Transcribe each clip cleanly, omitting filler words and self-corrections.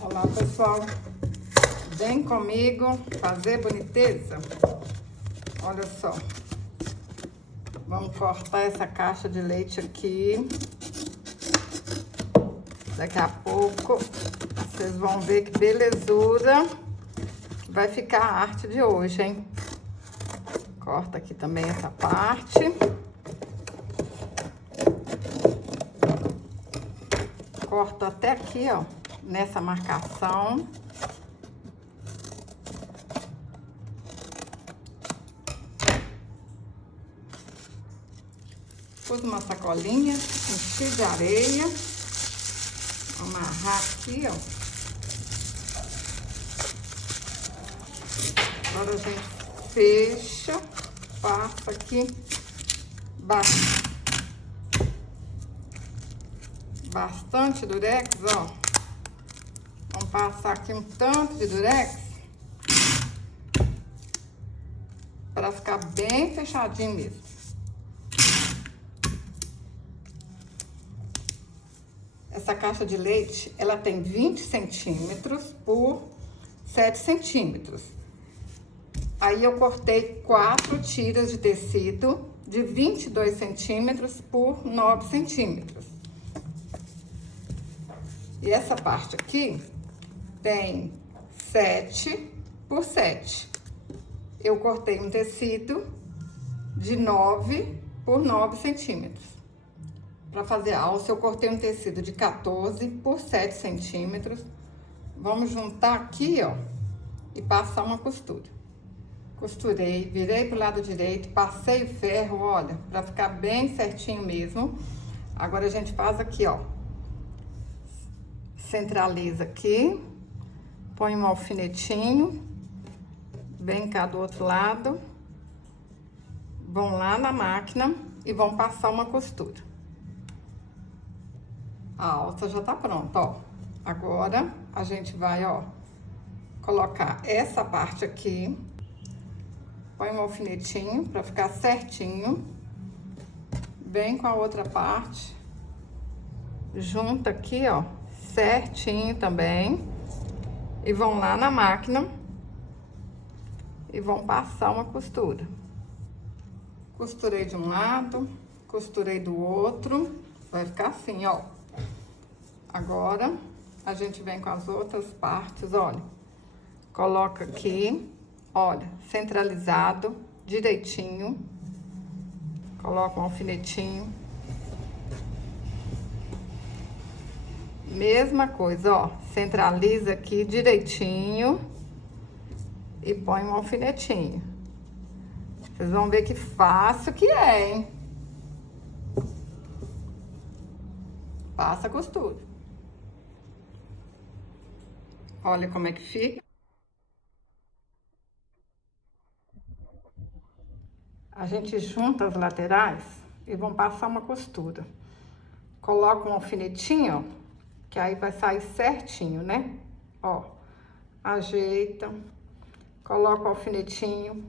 Olá, pessoal. Vem comigo fazer boniteza. Olha só. Vamos cortar essa caixa de leite aqui. Daqui a pouco vocês vão ver que belezura vai ficar a arte de hoje, hein? Corta aqui também essa parte. Corto até aqui, ó, nessa marcação. Pus uma sacolinha, enchi de areia. Amarrar aqui, ó. Agora a gente fecha, passa aqui bastante durex, ó. Vamos passar aqui um tanto de durex para ficar bem fechadinho mesmo. Essa caixa de leite, ela tem 20 centímetros por 7 centímetros. Aí eu cortei 4 tiras de tecido de 22 centímetros por 9 centímetros. E essa parte aqui tem 7 por 7. Eu cortei um tecido de 9 por 9 centímetros. Para fazer a alça, eu cortei um tecido de 14 por 7 centímetros. Vamos juntar aqui, ó, e passar uma costura. Costurei, virei pro lado direito, passei o ferro, olha, para ficar bem certinho mesmo. Agora a gente faz aqui, ó. Centraliza aqui, põe um alfinetinho, bem cá do outro lado. Vão lá na máquina e vão passar uma costura. A alça já tá pronta, ó. Agora, a gente vai, ó, colocar essa parte aqui. Põe um alfinetinho pra ficar certinho. Vem com a outra parte. Junta aqui, ó, certinho também. E vão lá na máquina. E vão passar uma costura. Costurei de um lado, costurei do outro. Vai ficar assim, ó. Agora, a gente vem com as outras partes, olha. Coloca aqui, olha, centralizado, direitinho. Coloca um alfinetinho. Mesma coisa, ó. Centraliza aqui direitinho. E põe um alfinetinho. Vocês vão ver que fácil que é, hein? Passa a costura. Olha como é que fica. A gente junta as laterais e vamos passar uma costura. Coloca um alfinetinho, ó, que aí vai sair certinho, né? Ó, ajeita, coloca o alfinetinho,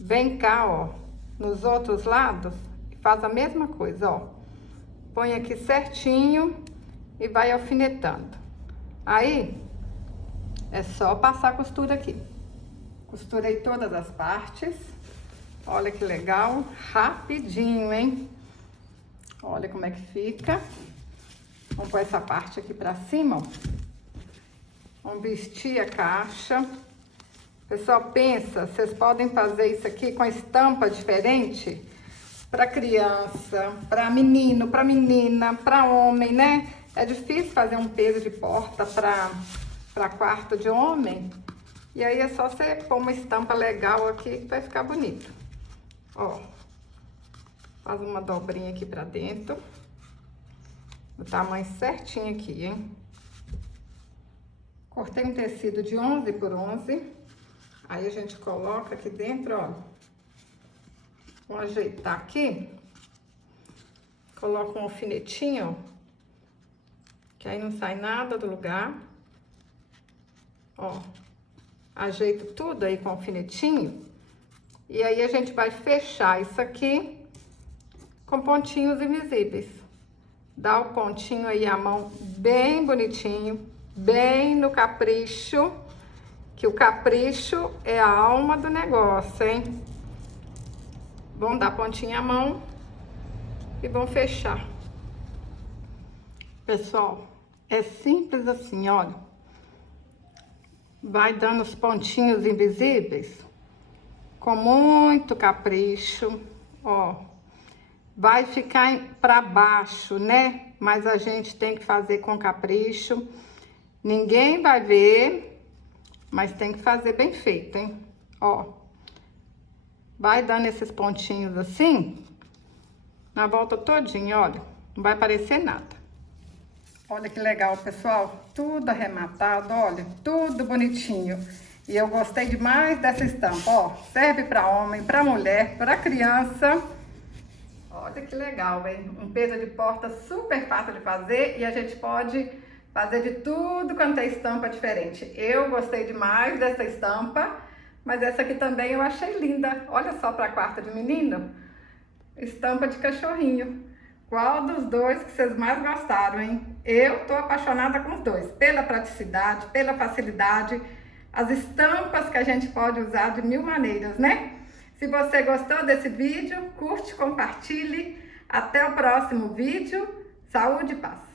vem cá, ó, nos outros lados e faz a mesma coisa, ó. Põe aqui certinho e vai alfinetando. Aí, é só passar a costura aqui. Costurei todas as partes. Olha que legal, rapidinho, hein? Olha como é que fica. Vamos pôr essa parte aqui pra cima, ó. Vamos vestir a caixa. Pessoal, pensa, vocês podem fazer isso aqui com estampa diferente para criança, para menino, para menina, para homem, né? É difícil fazer um peso de porta para quarto de homem. E aí é só você pôr uma estampa legal aqui que vai ficar bonito. Ó, faz uma dobrinha aqui pra dentro. O tamanho certinho aqui, hein? Cortei um tecido de 11 por 11. Aí a gente coloca aqui dentro, ó. Vou ajeitar aqui. Coloca um alfinetinho, ó. Que aí não sai nada do lugar. Ó. Ajeito tudo aí com alfinetinho. E aí a gente vai fechar isso aqui com pontinhos invisíveis. Dá o pontinho aí, a mão bem bonitinho. bem no capricho, que o capricho é a alma do negócio, hein? Vão dar pontinha à mão e vão fechar. Pessoal, é simples assim, olha. Vai dando os pontinhos invisíveis com muito capricho, ó. Vai ficar para baixo, né? Mas a gente tem que fazer com capricho. Ninguém vai ver, mas tem que fazer bem feito, hein? Ó. Vai dando esses pontinhos assim, na volta todinha, olha. Não vai aparecer nada. Olha que legal, pessoal. Tudo arrematado, olha. Tudo bonitinho. E eu gostei demais dessa estampa, ó. Serve para homem, para mulher, para criança. Olha que legal, hein? Um peso de porta super fácil de fazer e a gente pode fazer de tudo quanto é estampa diferente. Eu gostei demais dessa estampa, mas essa aqui também eu achei linda. Olha só para quarto de menino. Estampa de cachorrinho. Qual dos dois que vocês mais gostaram, hein? Eu tô apaixonada com os dois, pela praticidade, pela facilidade, as estampas que a gente pode usar de mil maneiras, né? Se você gostou desse vídeo, curte, compartilhe. Até o próximo vídeo. Saúde e paz!